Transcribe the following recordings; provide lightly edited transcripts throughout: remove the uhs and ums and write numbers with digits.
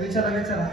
विचारा विचारा.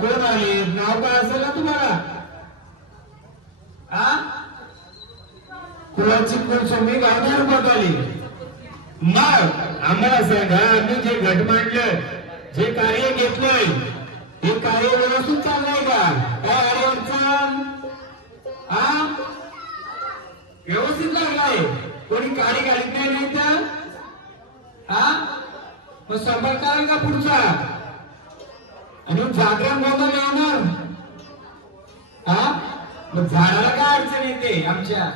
कोण आले नाव काय असेल ना तुम्हाला? कुळाची कुलस्वामी गावणार बघाली. मग आम्हाला सांगा, आम्ही जे घट मांडलं, जे कार्य घेतलंय, हे कार्य व्यवस्थित चाललंय का? काय अडचण व्यवस्थित लागलाय? कोणी कार्य घालत नाही तर मग संपर्क कराल का पुढचा? आणि जागरण गोंधळ येणार मग झाडाला काय अडचण येते? आमच्या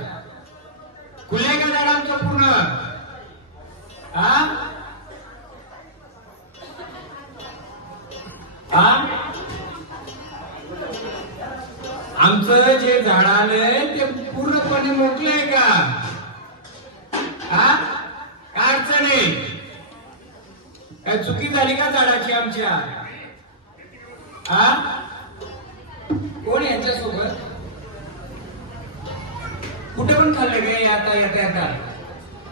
खुले का झाड आमचं पूर्ण? आमचं जे झाड आलंय ते पूर्णपणे मोकलंय का? काय अडचण आहे? काय चुकी झाली का झाडाची आमच्या? कोण यांच्या सोबत? कुठे पण खाल्लं गे आता येता येता?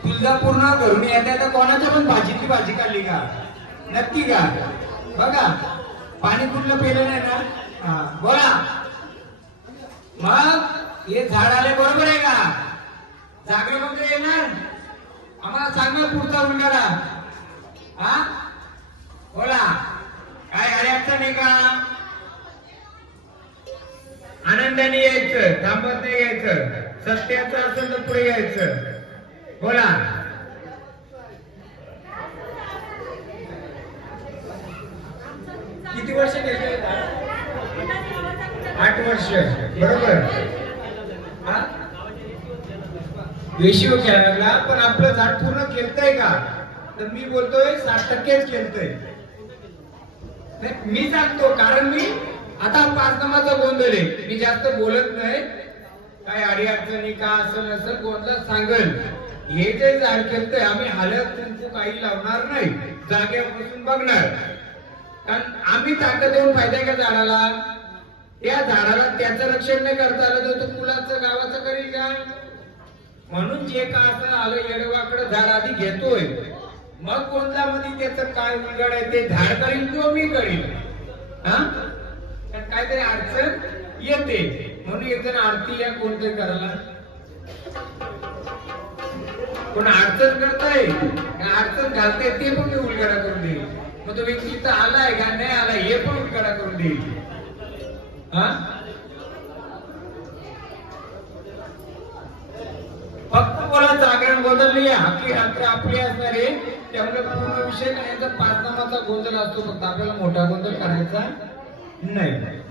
तुळजापूर्ण घरून येता येता कोणाच्या पण भाजीची भाजी काढली का? नक्की का? बघा पाणी कुठलं पेलं नाही ना? बोला. मग हे झाड आले बरोबर आहे का? जागरण वगैरे येणार? आम्हाला सांगा पुढचा उंडाळा. बोला. काय अडचण आहे का? आनंदाने यायचं, थांबत नाही यायचं. सत्याचं असेल तर पुढे यायचं. बोला. किती वर्ष घेतले? 8 वर्ष. बरोबर. वेशीव खेळायला पण आपलं झाड पूर्ण केलतंय का? तर मी बोलतोय 60% केलतंय. मी सांगतो, कारण मी आता पाचनामाचा गोंधळ आहे. मी जास्त बोलत नाही. काय अडचणी का असं नसेल गोंधळ सांगल. हे जे झाड केलतंय आम्ही हळद कुंकू काही लावणार नाही, जागेपासून बघणार. कारण आम्ही आम्ही ताकद देऊन फायदा आहे का झाडाला? त्या झाडाला त्याचं रक्षण नाही करता आलं तर तो मुलाचं गावाचं करील का? म्हणून जे का असं आलं येडवाकडं झाड आधी घेतोय, मग कोणत्या मध्ये त्याचं काय उलगड आहे ते झाड करील किंवा मी करील. हा काहीतरी अडचण येते म्हणून एक जण आरती या कोणतरी करायला पण अडचण करताय अडचण घालताय ते पण मी उलगडा करून देईल. मग तो व्यक्ती इथं आलाय का नाही आलाय हे पण उलगडा करून देईल. हा फक्त बोला जागरण बदलली आपली आपली असणार आहे त्यामुळे पूर्ण विषय करायचा पाचनामाचा गोंधळ असतो फक्त आपल्याला मोठा गोंधळ करायचा नाही.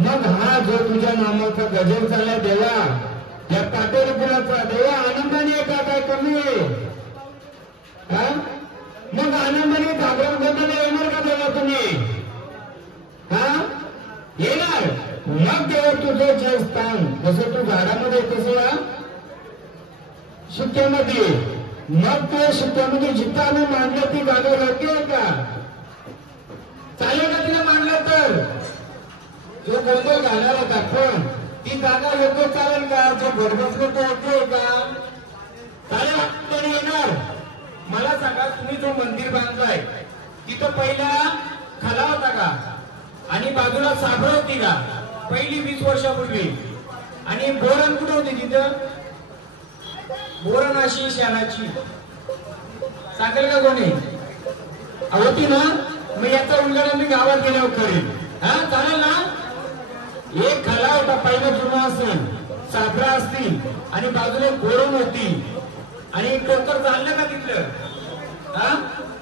मग हा जो तुझ्या नामाचा गजर चाललाय देवा या काटेरी फुलाचा देवा आनंदाने एका काय कमी आहे. मग आनंदाने जागरण बदल येणार का देवा तुम्ही? येणार. मग देवा तुझं जे स्थान जसं तू झाडामध्ये तसं शिक्क्यामध्ये मग त्या शिक्क्यामध्ये जिथं आम्ही मांडलं ती जागा योग्य का? चालेल का तिला मांडलं तर? जो गोंधळ घालणार होता पण ती जागा योग्य चालेल का? जो भरबसलं तो योग्य आहे का? चालेल तरी येणार. मला सांगा तुम्ही जो मंदिर बांधलाय तिथं पहिला खला होता का? आणि बाजूला साखर होती का? पहिली 20 वर्षापूर्वी. आणि बोरण कुठे होती तिथं? बोरण अशी शानाची सांगेल का कोणी? होती ना? मग याचा उलगडा मी गावात गेल्यावर करेल. चालेल ना? एक खला होता पहिला जुना असेल साखरा असतील आणि बाजूला बोरण होती आणि टोकर चाललं का तिथलं?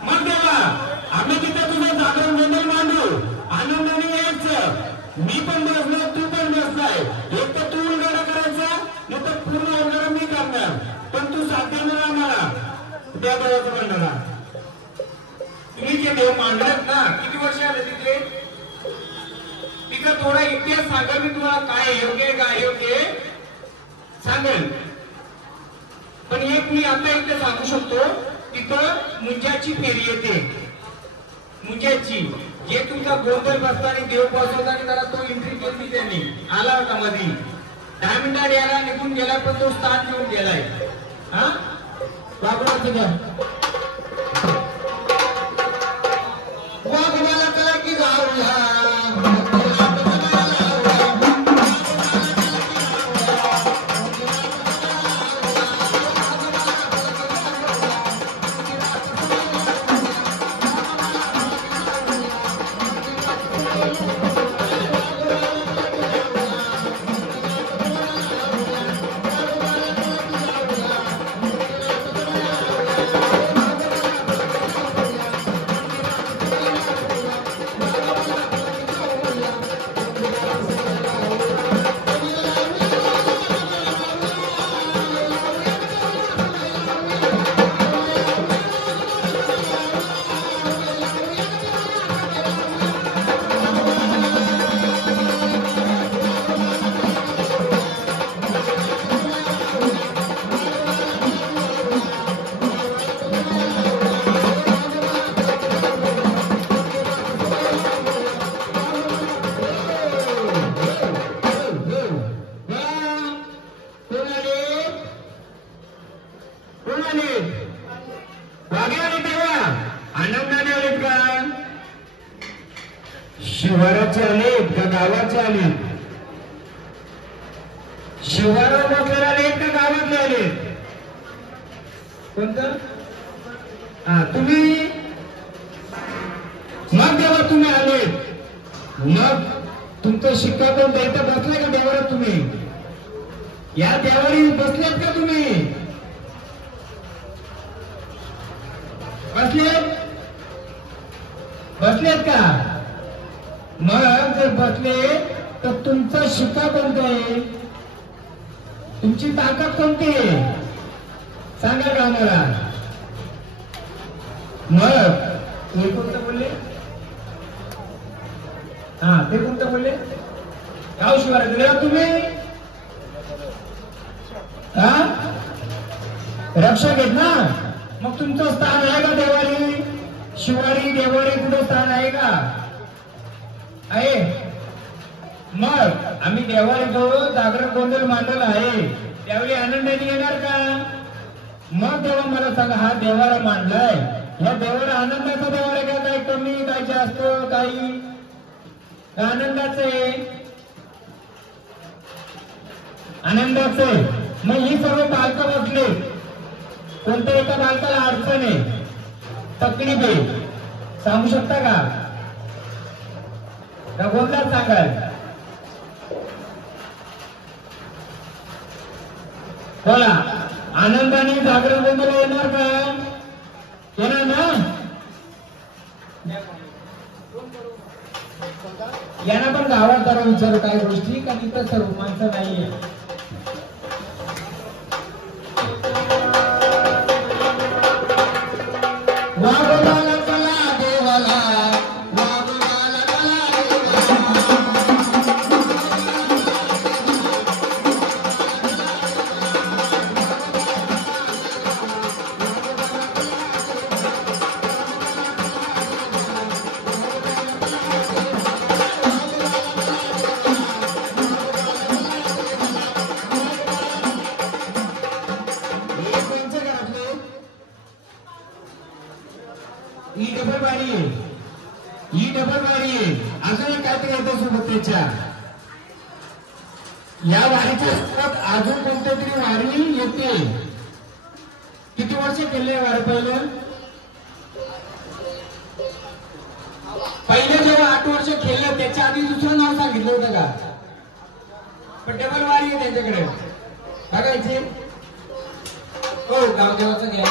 मग देवा आम्ही तिथं तुझं जागरण गोंधळ मांडू आनंदाने यायचं. मी पण बसलो तू पण बसलाय. एक तर तू उलगडा करायचा नाही तर पूर्ण उलगडा मी करणार. पण तू साथ देणार आम्हाला त्या देवाचं मंडळा. तुम्ही जे देव मांडलात ना किती वर्ष आले तिथे? तिथं थोडा इतिहास सांगा मी तुम्हाला काय योग्य का अयोग्य सांगेल. पण एक मी आता इथे सांगू शकतो तिथं मुंजाची फेरी येते. मुंजाची जे तुमचा गोंधळ बसताना देव बसवता आणि त्याला तो एंट्री केली त्यांनी आला होता मध्ये 10 मिनिटात यायला निघून गेला पण तो स्थान घेऊन गेलाय. बाबूराव वाघ मला काय की गावला शिवाराव बसलेला आले का गावातले आले? कोणतं? हा तुम्ही मग जेव्हा तुम्ही आले मग तुमचं शिक्कातून द्यायचं बसलाय का देवावर? तुम्ही या देवारी बसलेत का? तुम्ही बसलेत का? मग जर बसले तर तुमचा शिक्का कोणता आहे? तुमची ताकद कोणती आहे सांगा का आम्हाला? मग ते कोणतं बोलले? हा ते कोणतं बोलले? गाव शिवारात दिले तुम्ही हा रक्षा घेत ना? मग तुमचं स्थान आहे का देवारी? शिवारी देवारी कुठं स्थान आहे का? आहे. मग आम्ही देवारी जो जागरण गोंधळ मांडला आहे त्यावेळी आनंदाने येणार का? मग तेव्हा मला सांगा हा देवारा मांडलाय ह्या देवारा आनंदाचा देवारा आहे का? काही कमी काही जास्त काही आनंदाचं आहे? आनंदाचं आहे. मग ही सर्व बालकं बसले. कोणत्या एका बालकाला अडचण आहे तकलीफ आहे सांगू शकता का? गोंधळ सांगाल बोला. आनंदाने जागरण गोंधळ येणार का? येणार ना? यांना पण गावात जरा विचारू काही गोष्टी का तिथं सर्व माणसं नाहीये. ही डबल वारी आहे. अजून काहीतरी येतं सोबत त्याच्या या वारीच्या सोबत अजून कोणत्या तरी वारी येते. किती वर्ष केले वारी? पहिलं जेव्हा 8 वर्ष केलं त्याच्या आधी दुसरं नाव सांगितलं होतं का? पण डबल वारी आहे त्यांच्याकडे बघायची. हो गाव देवाचं घ्या.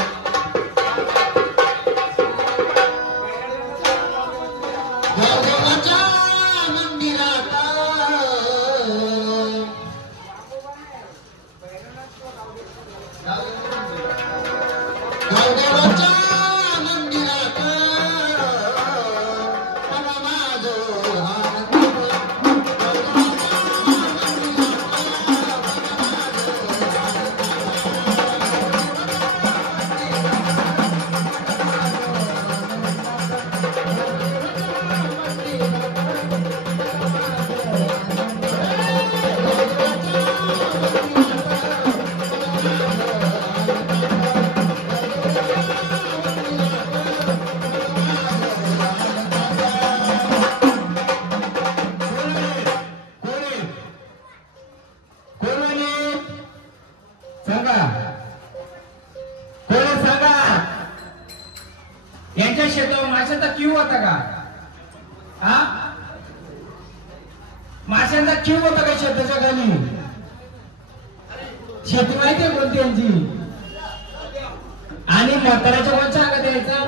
यांच्या शेतावर माशांचा क्यू होता का? हा माशांचा क्यू होता का शेताच्या खाली? शेती माहितीये कोणती यांची? आणि म्हाताऱ्याच्या कोणच्या अंगात द्यायचा?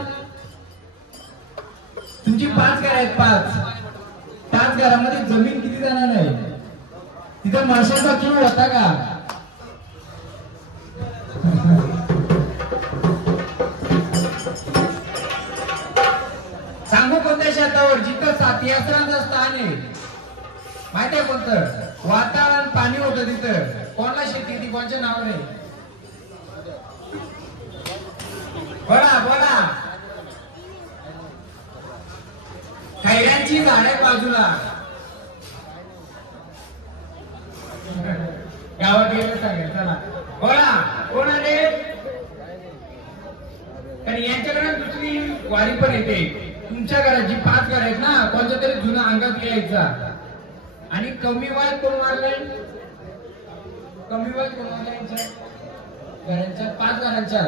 तुमची 5 घर आहेत. 5 घरामध्ये जमीन किती जणांना आहे? तिथं माशांचा क्यू होता का? सांगू कोणत्या शेतावर जिथं साथीआसराचं स्थान आहे माहितीये कोणतं? वातावरण पाणी होतं तिथं. कोणाला शेती ती कोणच्या नावाने? बोला. खैऱ्यांची झाडे बाजूला गावात गेलं सांगेल. चला बोला कोण आले? कारण यांच्याकडे दुसरी वारी पण येते. तुमच्या घराची 5 घर आहेत ना कोणत्या तरी जुना अंगात यायचा आणि कमी वयात कोण मारलंय? कमी वय कोणाला यांच्या घरांच्या 5 घरांच्या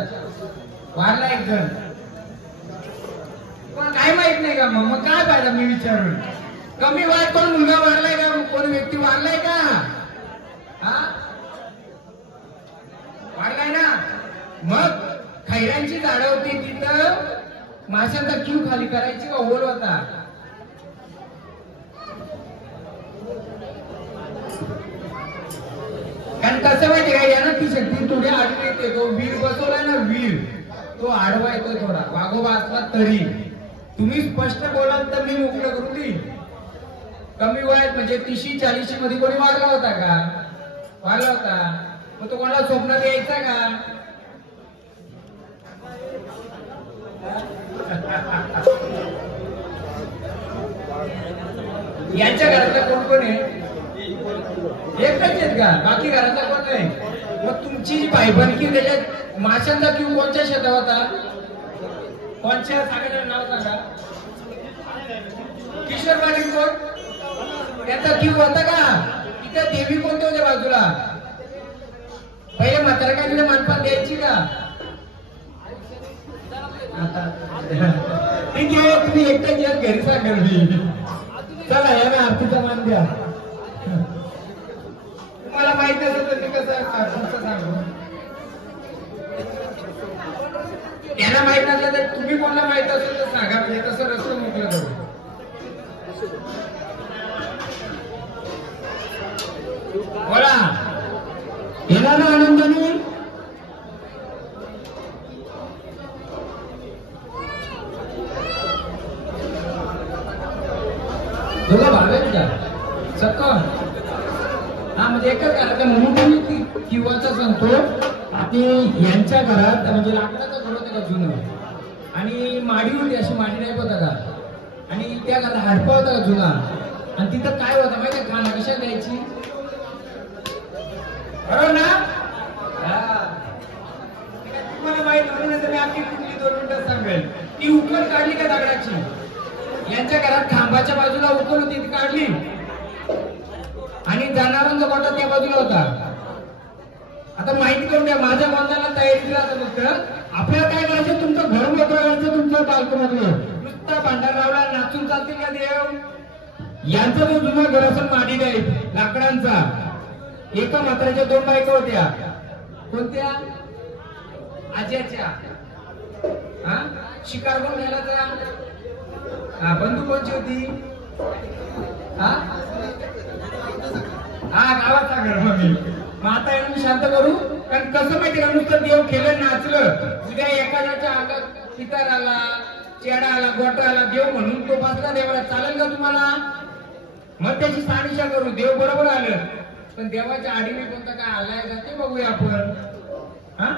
वारला एक जण पण काय माहित नाही का मग काय पाहिजे मी विचारून कमी वयात कोण मुलगा वारलाय का कोण व्यक्ती वारलाय का हा वारलाय ना मग खैरांची झाडं होती तिथं माशांचा क्यू खाली करायची का होल होता कारण कसं माहिती का यानं ती शक्ती थोडी आडवी येते तो वीर बसवलाय ना वीर तो आडवा येतो थोडा वाघोबा असला तरी तुम्ही स्पष्ट बोलाल तर मी मोकळं करू दी कमी वयात म्हणजे 30-40 मध्ये कोणी वारला होता का वारला होता मग तो कोणाला स्वप्नात यायचा का यांच्या घरातला कोण कोण आहे एकच आहेत का बाकी घरातला कोण नाही मग तुमची जी भाईबंदकी त्याच्यात माशांचा क्यू कोणत्या शेतात होता कोणत्या सांगायचं नाव सांगा किशोर पाटील कोण त्याचा क्यू होता का तिथं देवी कोणत्या होत्या बाजूला पहिले म्हातारकांना मानपान द्यायची का ठीक आहे तुम्ही एकटाच या घरी सांगा चला या आरतीचा मान द्या तुम्हाला माहिती असेल तर मी कसं सांगू त्यांना माहित नसलं तर तुम्ही कोणाला माहित असेल तर सांगा म्हणजे तसं रस्ता मोकळं करू बोला येणार ना आनंदाने दोघं भाग आहेत का सक्का हा म्हणजे एकच घरात म्हणून किंवाचा सांगतो आणि यांच्या घरात म्हणजे लाकडाचं घर होतं का जुनं आणि माडी होती अशी माडी नाही होता का आणि त्या घरात हाडपा होता का जुना आणि तिथं काय होतं माहिती खाणं कशा द्यायची बरोबर ना तुम्हाला माहित म्हणून मी आपली कुठली 2 मिनिटं सांगेल ती उकल काढली का दगडाची यांच्या घरात खांबाच्या बाजूला उकल होती ती काढली आणि जाणारांचा गोटा त्या बाजूला होता आता माहिती करून द्या माझ्या बंधाला तयारी राहतं फक्त आपल्याला काय करायचं तुमचं घर मोकळं करायचं तुमच्या बाल्कनीमध्ये नुसता भांडार लावला नाचून चालतील का देव यांचा जो जुना घर असेल माडी टाईप लाकडांचा एका म्हाताऱ्याच्या 2 बायका होत्या कोणत्या आज्याच्या हा शिकार कोण घ्यायला का हा बंधू कोणची होती हा गावात सांगा मग आता यांना मी शांत करू कारण कसं माहिती का नुसतं देव खेळलं नाचलं उद्या एखाद्याच्या अंगात पितर आला चेडा आला गोटा आला देव म्हणून तो बसला देवाला चालेल का तुम्हाला मग त्याची सानिशा करू देव बरोबर आलं पण देवाच्या आडीने कोणता काय आलाय का ते बघूया आपण हा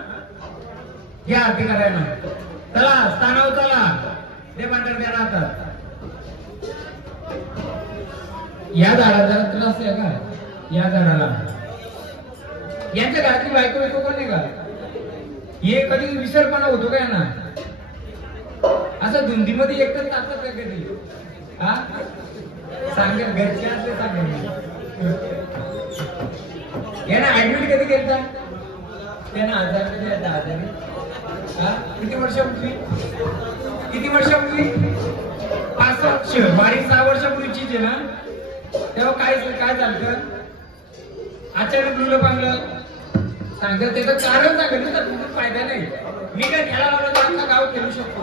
घ्या आरती करायला चला स्थानावर चला ते भांडर द्या राहतात या झाडाला त्रास आहे का या झाडाला यांच्या घरातली बायको येतो कोण नाही का हे कधी विसरपणा होतो का ना असं धुंदीमध्ये एकटंच ताकद का कधी हा सांगेल घरच्या सांगेल यांना ऍडमिट कधी केलता त्यांना आजार कधी येतात आजारी हा किती वर्षापूर्वी 5 वर्ष 6 वर्षापूर्वीची आहे ना तेव्हा काय झालं अचानक मुलं पांगलं सांगत त्याचं कारण सांगेल तर खूप फायदा नाही मी काय खेळा लावला तर आमचा गाव खेळू शकतो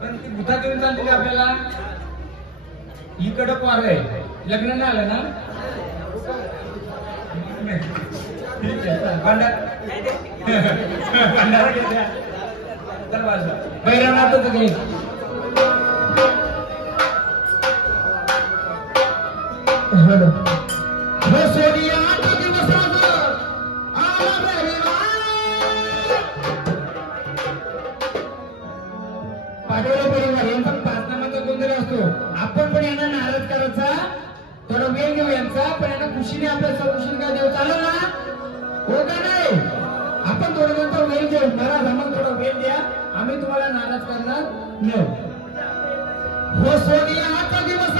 पण ती भूतात येऊन चालते का आपल्याला इकडं पार आहे लग्न नाही आलं ना भंडारा घेतल्या तर बाजू बैरवणातच घे आपण पण यांना नाराज करायचा थोडा वेळ घेऊ यांचा पण यांना खुशीने आपल्या संरक्षण काय देऊ चालेल ना हो का नाही आपण थोडं नंतर वेळ देऊ नाराज आम्हाला थोडा वेळ द्या आम्ही तुम्हाला नाराज करणार नाही हो सोनिया आजचा दिवस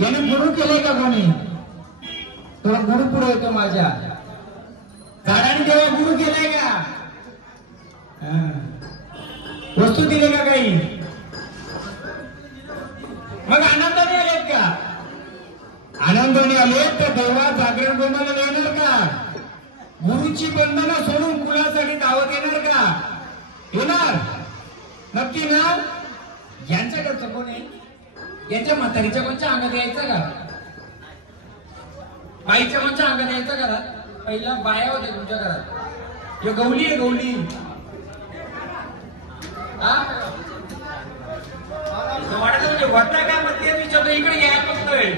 याने गुरु केले का कोणी? तुला गुरु पुरवतो माझ्या झाडाने देवा गुरु केलाय का? वस्तू दिले का काही? मग आनंदाने आलेत का? आनंदाने आलेत तर देवा जागरण गोंधळाला येणार का? गुरुची बंधनं सोडून कुणासाठी दावत येणार का? येणार नक्की ना? यांच्याकडचं कोण आहे? यांच्या म्हातारीच्या कोणच्या अंगात यायचं का? बाईच्या कोणच्या अंगात यायचं घरात? पहिला बाया होत्या तुमच्या घरात. हे गवली आहे गवली. वाटत म्हणजे वरता काय म्हणते विचारतो इकडे घ्या बघतोय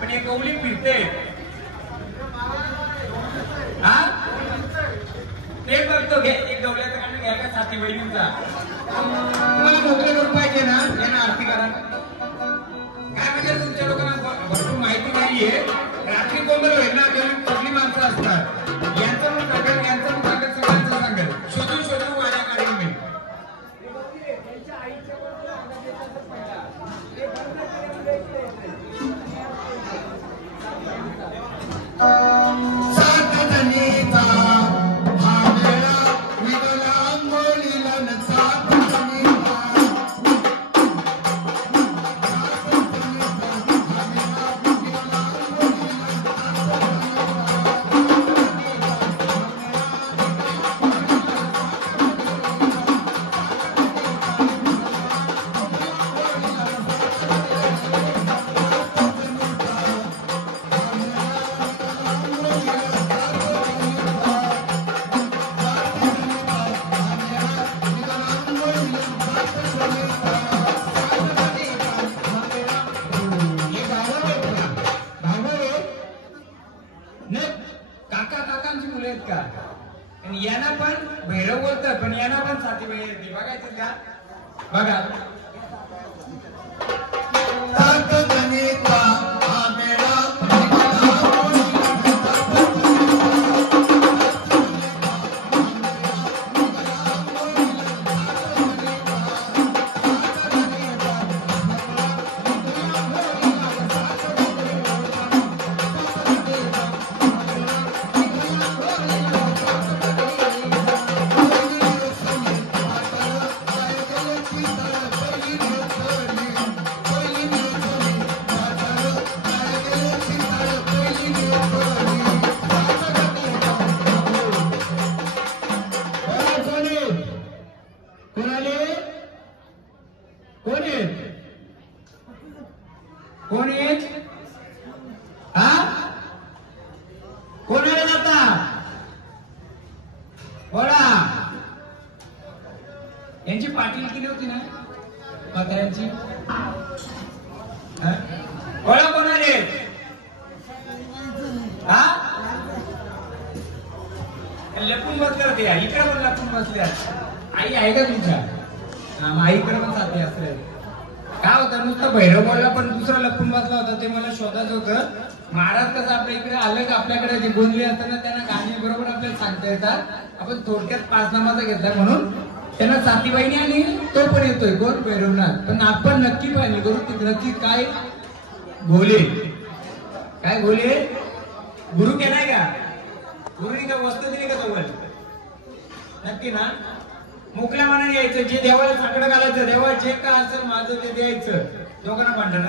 पण हे गवली फिरते. ते बघतो घे एक गवल्याचा कांड घ्या का साथी बहिणींचा. तुम्हाला नोकरी करून पाहिजे ना यांना आरती करा. काय म्हणजे तुमच्या लोकांना भरपूर माहिती नाहीये. रात्री गोंधळ होईल ना पडली माणसं असतात. यांचं पण सांगेल यांचं पण सांगेल सगळ्यांचं सांगेल. शोधून शोधून माझ्या काढेल मी. त्यांना पण साथीबाई येते बघायचं का बघा कोण येत हा कोणाला जाता बोला यांची पाटीलकी नव्हती ना म्हाताऱ्यांची बोला कोणाले हा लपून बसल्या होत्या इकडे पण लपून बसल्या आई आहे का तुमच्या आईकडे पण साथी असते काय होतं नुसतं भैरव बोलला पण दुसरा लपून बसला होता ते मला शोधायचं होतं महाराज कसं आपल्या इकडे आलं का आपल्याकडे जे गोंधळी असताना त्यांना गाणी बरोबर आपल्याला सांगता येतात आपण थोडक्यात 5 नामाचा घेतला म्हणून त्यांना साथीबाईने आणि तो पण येतोय कोण भैरवनाथ पण आपण नक्की पाहिजे करू ते नक्की काय बोले काय बोले गुरु केलाय का गुरुनी का वस्तू दिली का जवळ नक्की ना मोकळ्या मनाने यायचं जे देवाला साकडं घालायचं देवा जे का असेल माझं ते द्यायचं दोघांना भांडण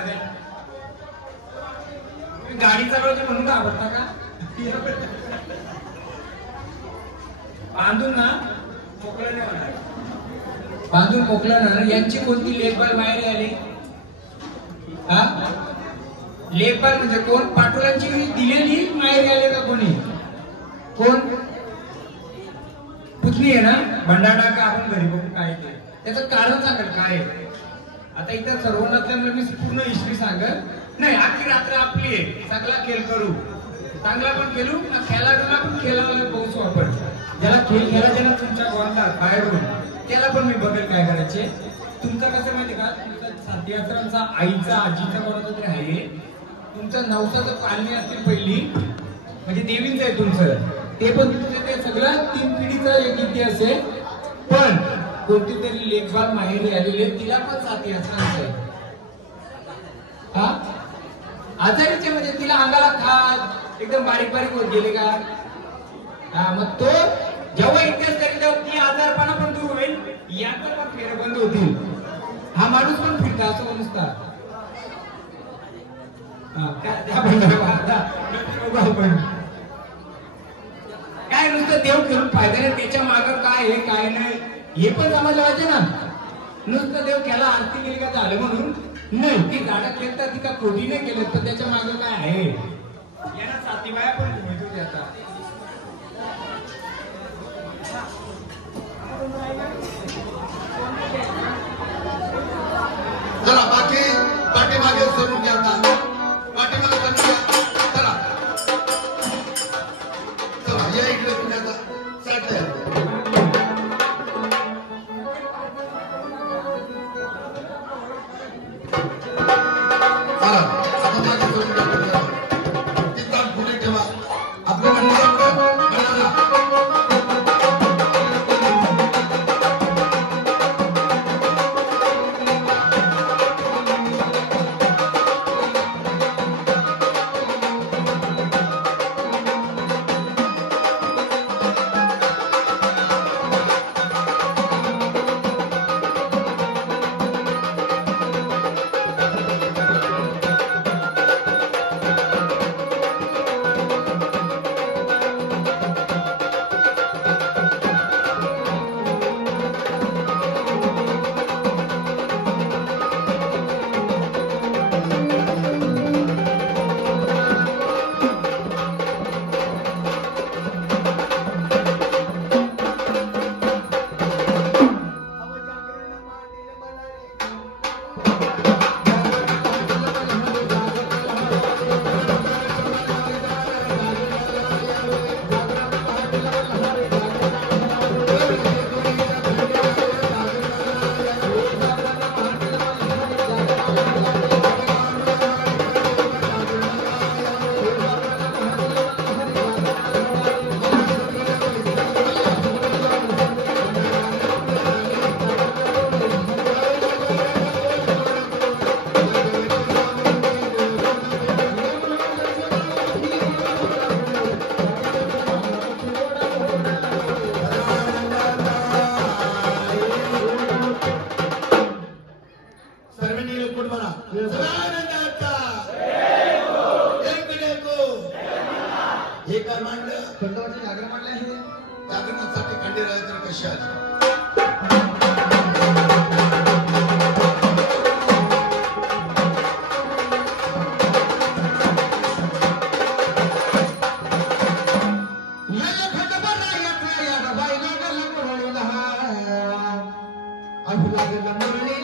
गाडी चालवायची म्हणून का आवडता का बांधून ना मोकळं नाही म्हणा बांधून मोकळं ना यांची कोणती लेखबाल बाहेर आली हा लेखबाल म्हणजे कोण पाटोलांची दिलेली माहेरी आले का कोणी कोण पुतणी आहे ना भंडारा का आपण घरी बघून काय ते त्याचं कारण सांगेल काय आता इथं सर्व नसल्यामुळे मी पूर्ण हिस्ट्री सांगत नाही आखी रात्र आपली आहे चांगला खेळ करू चांगला पण खेळू ना खेळाडूला पण खेळायला पोहोचू आपण ज्याला खेळ खेळायला तुमच्या गोंधात बाहेरून त्याला पण मी बघेल काय करायचे तुमचं कसं माहिती का तुमचा साथीयात्रांचा आईचा आजीचा कोणाचा तरी आहे तुमचं नवसाचं पालणी असतील पहिली म्हणजे देवींचं आहे तुमचं ते पण तुमचं ते सगळं 3 पिढीचा एक इतिहास आहे पण कोणती तरी लेखबाल माहेरी आलेली आहे तिला पण साथी असणार हा आजारीचे म्हणजे तिला अंगाला खात एकदम बारीक बारीक होत गेले का हा मग तो जेव्हा इतिहास करेल तेव्हा ती आजारपणा पण दूर होईल याचा पण फेर बंद होतील हा माणूस पण फिरता असं नुसता काय नुसतं देव खेळून फायदा नाही त्याच्या मागे काय आहे काय नाही हे पण समजलं पाहिजे ना नुसतं देव केला आरती केली का झालं म्हणून नाही ती झाडं खेळतात ती का खोटी नाही केलं पण त्याच्या मागे काय आहे यांना साथीबाया पण घुमतो त्याचा चला पाठीमागे सरून घ्या पाठीमागे सरून घ्या चला चला या इकडे पुण्याचा साठ चला आता मागे सरून घ्या तिथं पुढे ठेवा राहिले तर कशी आली लागला मुरली